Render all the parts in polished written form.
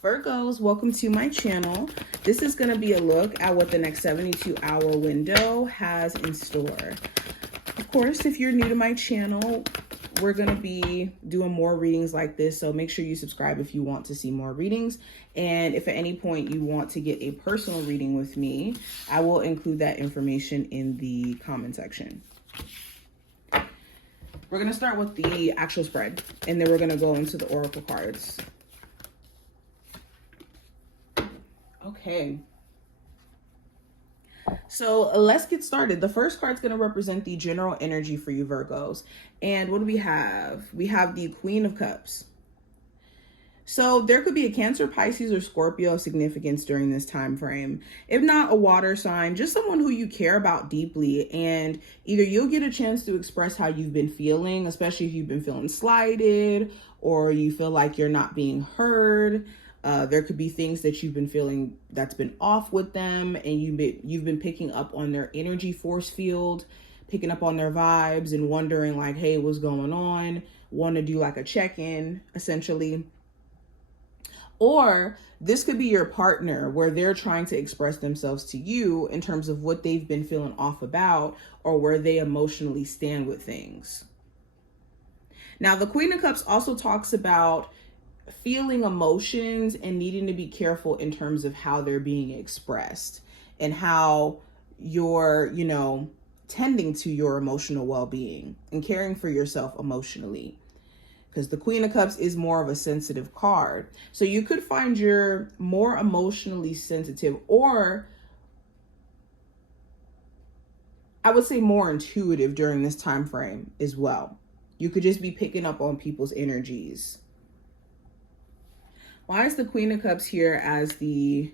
Virgos, welcome to my channel. This is going to be a look at what the next 72-hour window has in store. Of course, if you're new to my channel, we're going to be doing more readings like this, so make sure you subscribe if you want to see more readings. And if at any point you want to get a personal reading with me, I will include that information in the comment section. We're going to start with the actual spread, and then we're going to go into the oracle cards. Okay, so let's get started. The first card is going to represent the general energy for you Virgos. And what do we have? We have the Queen of Cups. So there could be a Cancer, Pisces, or Scorpio of significance during this time frame. If not a water sign, just someone who you care about deeply. And either you'll get a chance to express how you've been feeling, especially if you've been feeling slighted or you feel like you're not being heard. There could be things that you've been feeling that's been off with them, and you've been picking up on their energy force field, picking up on their vibes and wondering like, hey, what's going on? Want to do like a check-in essentially. Or this could be your partner where they're trying to express themselves to you in terms of what they've been feeling off about or where they emotionally stand with things. Now, the Queen of Cups also talks about feeling emotions and needing to be careful in terms of how they're being expressed and how you're, tending to your emotional well-being and caring for yourself emotionally. Because the Queen of Cups is more of a sensitive card. So you could find you're more emotionally sensitive, or I would say more intuitive during this time frame as well. You could just be picking up on people's energies. Why is the Queen of Cups here as the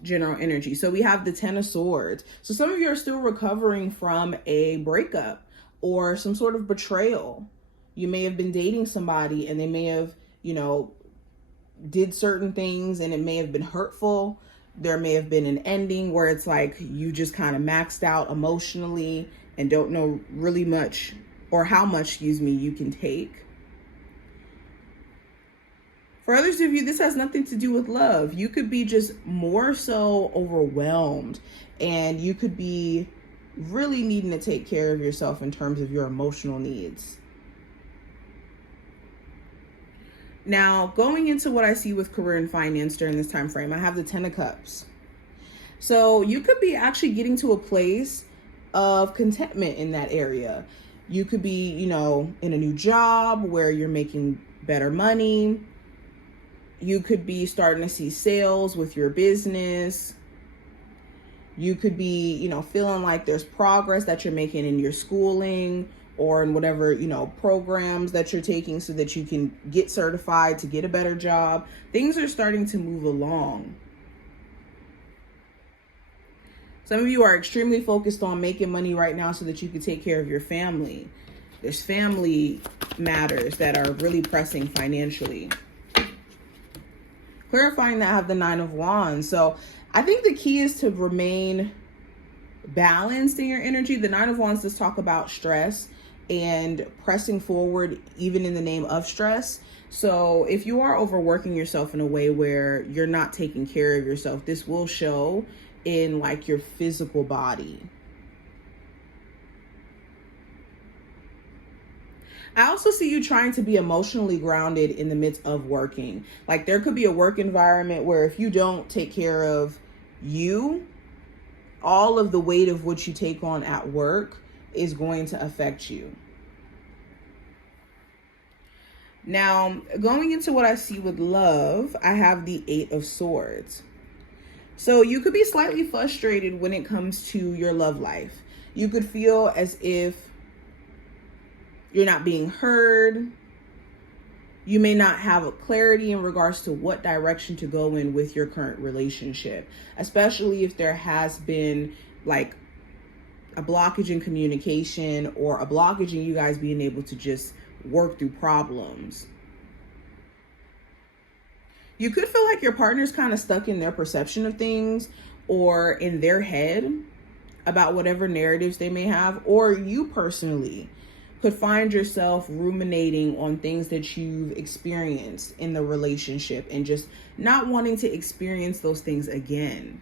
general energy? So we have the Ten of Swords. So some of you are still recovering from a breakup or some sort of betrayal. You may have been dating somebody and they may have, did certain things and it may have been hurtful. There may have been an ending where it's like you just kind of maxed out emotionally and don't know really much or how much, you can take. For others of you, this has nothing to do with love. You could be just more so overwhelmed, and you could be really needing to take care of yourself in terms of your emotional needs. Now, going into what I see with career and finance during this time frame, I have the Ten of Cups. So you could be actually getting to a place of contentment in that area. You could be, in a new job where you're making better money. You could be starting to see sales with your business. You could be, feeling like there's progress that you're making in your schooling or in whatever, programs that you're taking so that you can get certified to get a better job. Things are starting to move along. Some of you are extremely focused on making money right now so that you can take care of your family. There's family matters that are really pressing financially. Clarifying that, I have the Nine of Wands. So I think the key is to remain balanced in your energy. The Nine of Wands does talk about stress and pressing forward even in the name of stress. So if you are overworking yourself in a way where you're not taking care of yourself, this will show in like your physical body. I also see you trying to be emotionally grounded in the midst of working. Like there could be a work environment where if you don't take care of you, all of the weight of what you take on at work is going to affect you. Now, going into what I see with love, I have the Eight of Swords. So you could be slightly frustrated when it comes to your love life. You could feel as if you're not being heard. You may not have a clarity in regards to what direction to go in with your current relationship, especially if there has been like a blockage in communication or a blockage in you guys being able to just work through problems. You could feel like your partner's kind of stuck in their perception of things or in their head about whatever narratives they may have, or you personally could find yourself ruminating on things that you've experienced in the relationship and just not wanting to experience those things again.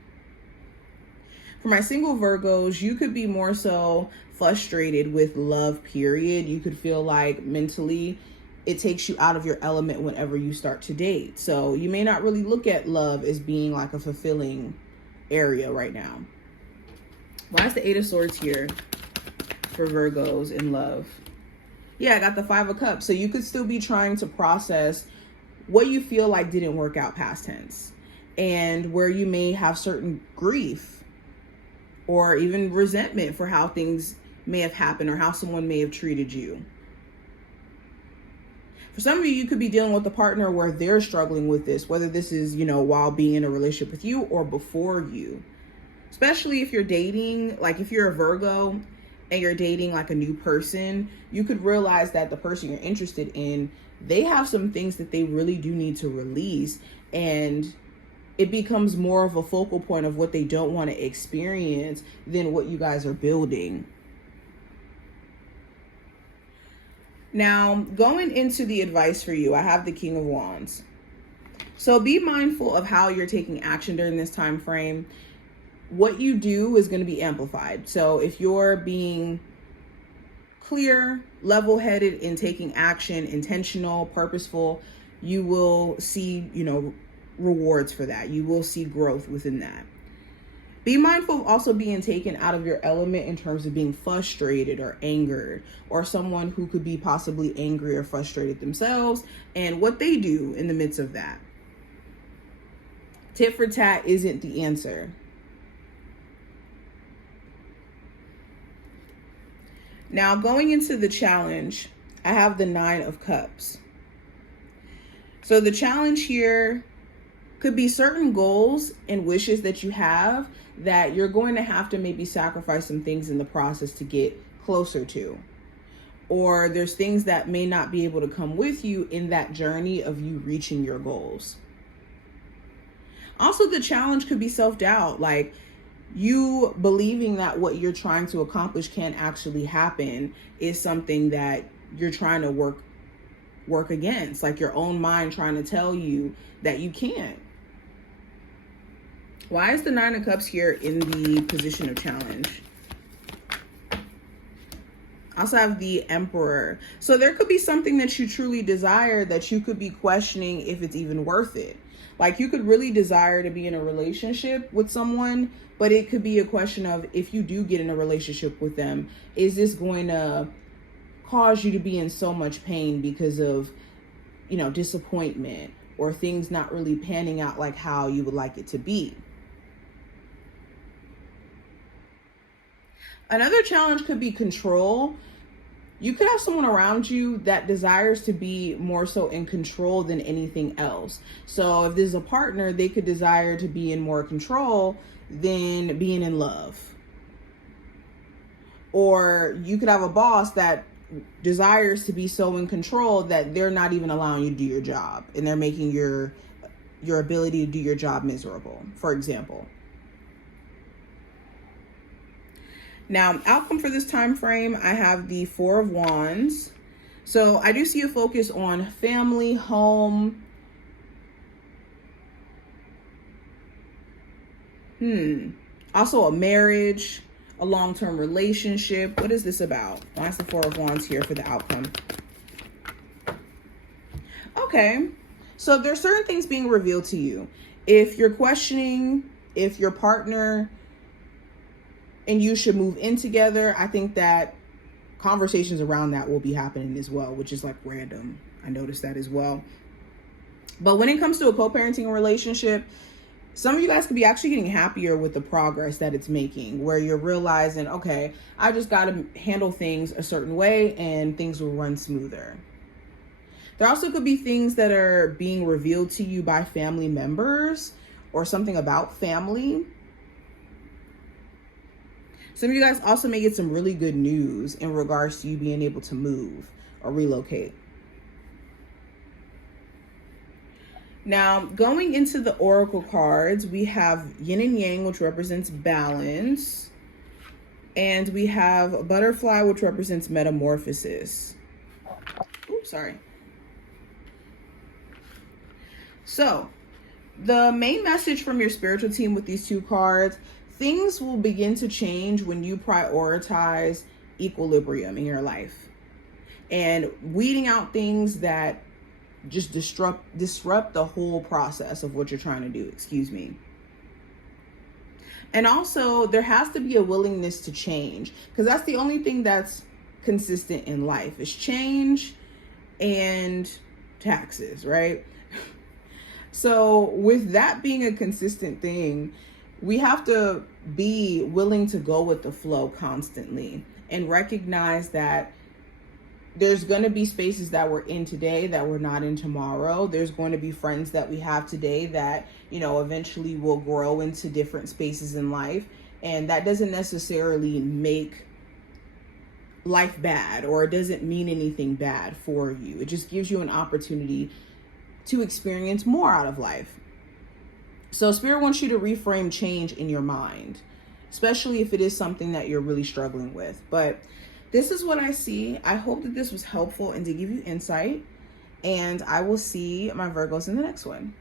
For my single Virgos, you could be more so frustrated with love, period. You could feel like mentally it takes you out of your element whenever you start to date. So you may not really look at love as being like a fulfilling area right now. Why is the Eight of Swords here for Virgos in love? Yeah, I got the Five of Cups. So you could still be trying to process what you feel like didn't work out, past tense, and where you may have certain grief or even resentment for how things may have happened or how someone may have treated you. For some of you, you could be dealing with a partner where they're struggling with this, whether this is, while being in a relationship with you or before you. Especially if you're dating, like if you're a Virgo and you're dating like a new person, you could realize that the person you're interested in, they have some things that they really do need to release. And it becomes more of a focal point of what they don't want to experience than what you guys are building. Now, going into the advice for you, I have the King of Wands. So be mindful of how you're taking action during this time frame. What you do is going to be amplified. So if you're being clear, level-headed in taking action, intentional, purposeful, you will see, rewards for that. You will see growth within that. Be mindful of also being taken out of your element in terms of being frustrated or angered, or someone who could be possibly angry or frustrated themselves and what they do in the midst of that. Tit for tat isn't the answer. Now, going into the challenge, I have the Nine of Cups. So the challenge here could be certain goals and wishes that you have that you're going to have to maybe sacrifice some things in the process to get closer to. Or there's things that may not be able to come with you in that journey of you reaching your goals. Also, the challenge could be self-doubt, like you believing that what you're trying to accomplish can actually happen is something that you're trying to work against, like your own mind trying to tell you that you can't. Why is the Nine of Cups here in the position of challenge? I also have the Emperor. So there could be something that you truly desire that you could be questioning if it's even worth it. Like you could really desire to be in a relationship with someone, but it could be a question of, if you do get in a relationship with them, is this going to cause you to be in so much pain because of, disappointment or things not really panning out like how you would like it to be? Another challenge could be control. You could have someone around you that desires to be more so in control than anything else. So if there's a partner, they could desire to be in more control than being in love. Or you could have a boss that desires to be so in control that they're not even allowing you to do your job, and they're making your ability to do your job miserable, for example. Now, outcome for this time frame, I have the Four of Wands. So I do see a focus on family, home. Also a marriage, a long-term relationship. What is this about? Why is the Four of Wands here for the outcome? Okay, so there's certain things being revealed to you. If you're questioning if your partner and you should move in together, I think that conversations around that will be happening as well, which is like random. I noticed that as well. But when it comes to a co-parenting relationship, some of you guys could be actually getting happier with the progress that it's making, where you're realizing, okay, I just got to handle things a certain way and things will run smoother. There also could be things that are being revealed to you by family members or something about family. Some of you guys also may get some really good news in regards to you being able to move or relocate. Now, going into the oracle cards, we have yin and yang, which represents balance. And we have a butterfly, which represents metamorphosis. Oops, sorry. So, the main message from your spiritual team with these two cards, things will begin to change when you prioritize equilibrium in your life and weeding out things that just disrupt the whole process of what you're trying to do. Excuse me. And also, there has to be a willingness to change, because that's the only thing that's consistent in life is change and taxes, right? So with that being a consistent thing, we have to be willing to go with the flow constantly and recognize that there's going to be spaces that we're in today that we're not in tomorrow. There's going to be friends that we have today that, eventually will grow into different spaces in life. And that doesn't necessarily make life bad, or it doesn't mean anything bad for you. It just gives you an opportunity to experience more out of life. So Spirit wants you to reframe change in your mind, especially if it is something that you're really struggling with. But this is what I see. I hope that this was helpful and to give you insight. And I will see my Virgos in the next one.